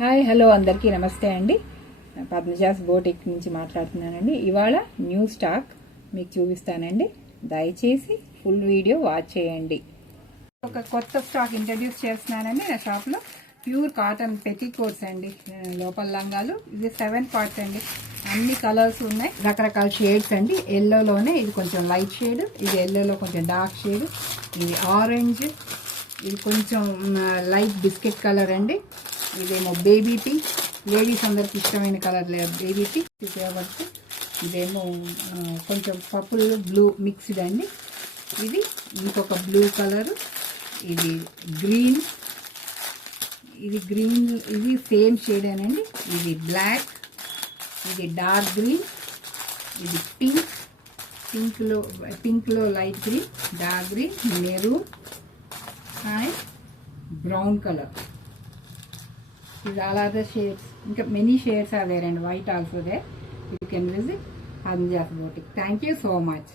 Hi hello అందరికీ నమస్తే అండి. పద్మజాస్ బోటిక్ నుంచి మాట్లాడుతున్నానండి. ఇవాళ న్యూ స్టాక్ మీకు చూపిస్తానండి. దయచేసి ఫుల్ వీడియో వాచ్ చేయండి. ఒక కొత్త స్టాక్ ఇంట్రడ్యూస్ చేస్తున్నానండి నా షాప్లో. ప్యూర్ కాటన్ పెట్టికోట్స్ అండి, లోపల లంగాలు. ఇది 7 పార్ట్స్ అండి. అన్ని కలర్స్ ఉన్నాయి, రకరకాల షేడ్స్ అండి. ఎల్లోలోనే ఇది కొంచెం లైట్ షేడ్, ఇది ఎల్లోలో కొంచెం డార్క్ షేడ్, ఇది ఆరెంజ్, ఇది కొంచెం లైట్ బిస్కెట్ కలర్ అండి. ఇదేమో బేబీ పింక్, లేడీస్ అందరికి ఇష్టమైన కలర్ బేబీ పింక్ ఉపయోగపడుతుంది. ఇదేమో కొంచెం పర్పుల్ బ్లూ మిక్స్డ్ అండి. ఇది ఇంకొక బ్లూ కలర్, ఇది గ్రీన్, ఇది సేమ్ షేడ్ అనండి. ఇది బ్లాక్, ఇది డార్క్ గ్రీన్, ఇది పింక్లో light green, dark green, maroon and brown colour. These all other shades. Many shades are there and white also there. You can visit Pద్మజాస్ Boutique. Thank you so much.